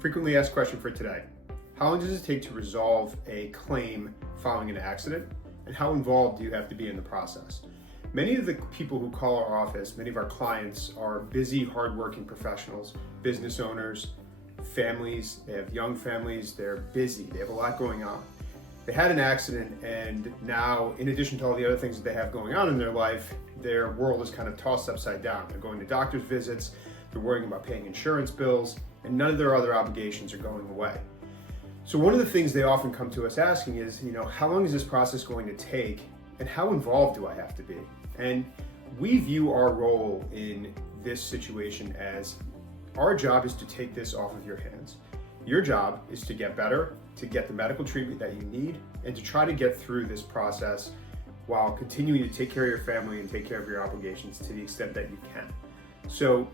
Frequently asked question for today. How long does it take to resolve a claim following an accident? And how involved do you have to be in the process? Many of the people who call our office, many of our clients are busy, hardworking professionals, business owners, families. They have young families, they're busy, they have a lot going on. They had an accident, and now, in addition to all the other things that they have going on in their life, their world is kind of tossed upside down. They're going to doctor's visits, they're worrying about paying insurance bills, and none of their other obligations are going away. So one of the things they often come to us asking is, how long is this process going to take, and how involved do I have to be? And we view our role in this situation as our job is to take this off of your hands. Your job is to get better, to get the medical treatment that you need, and to try to get through this process while continuing to take care of your family and take care of your obligations to the extent that you can. So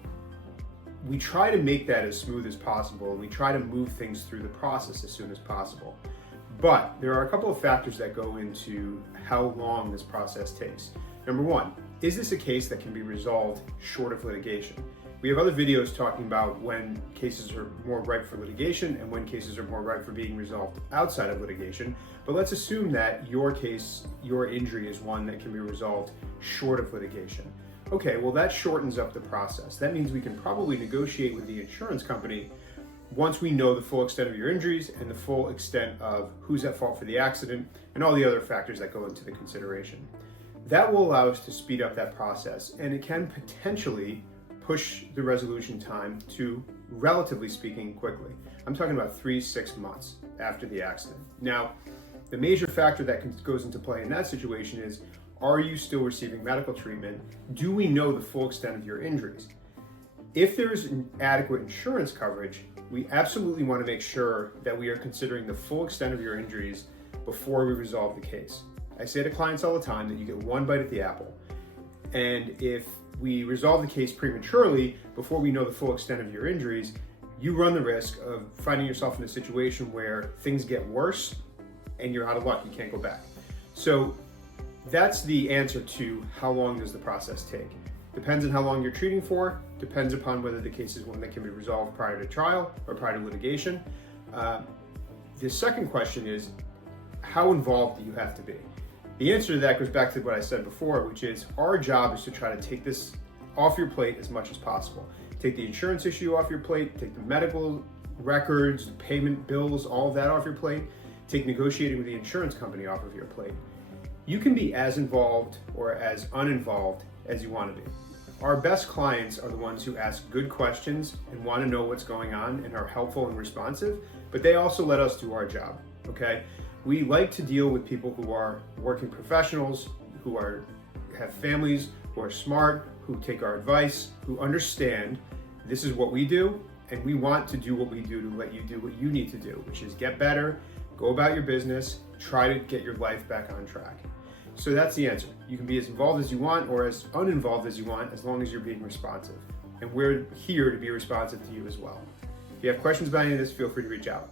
we try to make that as smooth as possible, and we try to move things through the process as soon as possible. But there are a couple of factors that go into how long this process takes. Number one, is this a case that can be resolved short of litigation? We have other videos talking about when cases are more ripe for litigation and when cases are more ripe for being resolved outside of litigation. But let's assume that your case, your injury is one that can be resolved short of litigation. Okay, well that shortens up the process. That means we can probably negotiate with the insurance company once we know the full extent of your injuries and the full extent of who's at fault for the accident and all the other factors that go into the consideration. That will allow us to speed up that process, and it can potentially push the resolution time to, relatively speaking, quickly. I'm talking about 3-6 months after the accident. Now, the major factor that goes into play in that situation is, are you still receiving medical treatment? Do we know the full extent of your injuries? If there's adequate insurance coverage, we absolutely want to make sure that we are considering the full extent of your injuries before we resolve the case. I say to clients all the time that you get one bite at the apple. And if we resolve the case prematurely before we know the full extent of your injuries, you run the risk of finding yourself in a situation where things get worse and you're out of luck, you can't go back. So that's the answer to how long does the process take. Depends on how long you're treating for, depends upon whether the case is one that can be resolved prior to trial or prior to litigation. The second question is, how involved do you have to be? The answer to that goes back to what I said before, which is our job is to try to take this off your plate as much as possible. Take the insurance issue off your plate, take the medical records, the payment bills, all of that off your plate, take negotiating with the insurance company off of your plate. You can be as involved or as uninvolved as you want to be. Our best clients are the ones who ask good questions and want to know what's going on and are helpful and responsive, but they also let us do our job, okay? We like to deal with people who are working professionals, who have families, who are smart, who take our advice, who understand this is what we do, and we want to do what we do to let you do what you need to do, which is get better, go about your business, try to get your life back on track. So that's the answer. You can be as involved as you want or as uninvolved as you want, as long as you're being responsive. And we're here to be responsive to you as well. If you have questions about any of this, feel free to reach out.